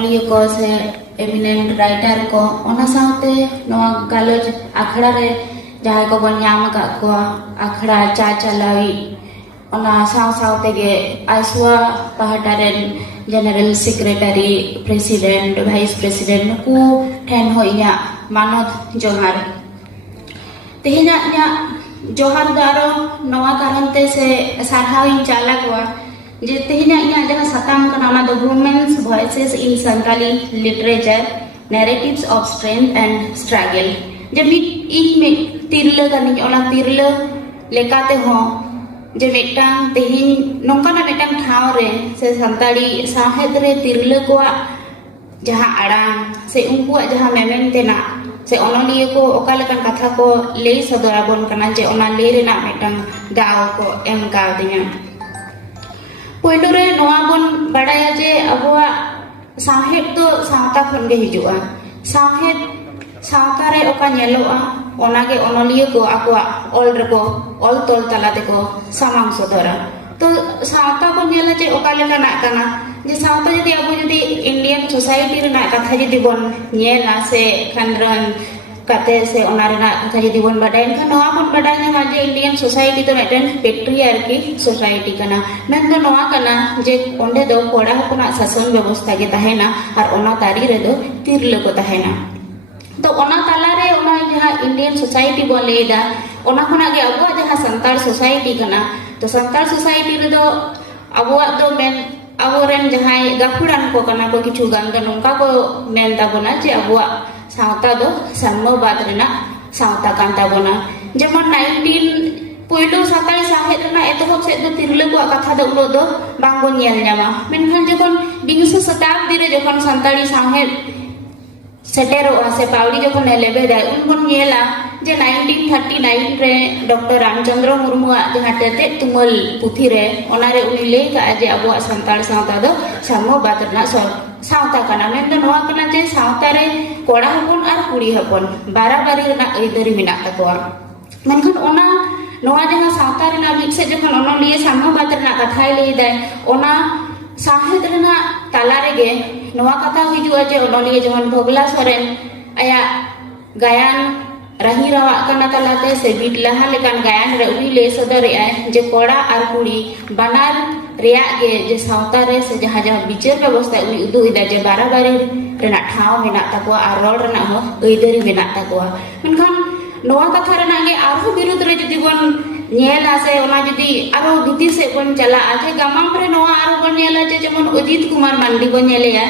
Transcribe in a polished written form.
onoliya ko se eminent writer ko ona saute noa galoj akhड़ा re jahay ko bon nyam ka ko akhड़ा cha chalawi ona saute ge aiswa pahataren general secretary president vice president ku ten ho inya manot johar tehnya nya johar daro noa karante se sarhawin chala ko je tehnya nya jaha satam kana ona the women's voices in Santali literature narratives of strength and struggle je mit tirla kani ona tirla lekate ho je metang tehin nongka na metang thau re se Santali sahed re tirla ko jaha arang se unku jaha memen tena se onoliya ko okalekan katha ko lei sodorabon kana je ona lei rena metang dao ko em ka dinya poilo re noa bon badaya je abwa sahed to sawta khon ge hijua sahed sawta re oka nyeloa ona ge onoliya ko akwa ol reko ol tol talate ko samang sodora to sawta ko nyela je okalekana kana je sawta jodi abu jodi Indian society rena katha jodi bon nyela se khanran kate se ona rena katha jodi bon badai kan noa bon badai na je Indian society to meten patriarchy society kana men do noa kana je onde do koda hopona sason ব্যবস্থা ge tahena ar ona tari re do tirle ko tahena to ona talare ona jaha Indian society bon leida ona khona ge abu jaha santal society kana to santal society re do abu do men aburen jahai gapuran ko kana ko kichu ganga nongka ko men tabona je abu sawta do sammobad rena sawta kan tabona jemon 19 poilo satai sahed rena etohop sed do tirle ko katha do ulo do bangon nyel nyama menkhan jokon bingsu shatabdi re jokon santali sahed setero ase pawdi jokon lebe dai unbon nyela je 1939 re Dr. Ramchandra Murmu jaha tete tumal puthi re onare uni lei ka je abu santal sawta do sammobad rena sawta kana men do noa kana je sawta re koda hopon ar kuri hopon barabari rena aidari menak takwa menkhan ona noa jaha sawta rena mid se jokon onoliya sammobad rena kathai lei dai ona sahed rena talare ge noa katha hijua je onoliya jemon Bhogla Soren aya gayan rahi rawa kana talate se bit laha lekan gayan re uni le sodore ay je koda ar kuri banar reya ge je sawta re se jaha jaha bichar ব্যবস্থা uni udu ida je barabari rena thau menak takwa ar rol rena ho aidari menak takwa menkhan noa katha rena ge arho birud re jodi bon nyela se ona jodi aro bhitir se bon chala aje gamam re noa aro bon nyela je jemon Udit Kumar Mandi bon nyele ya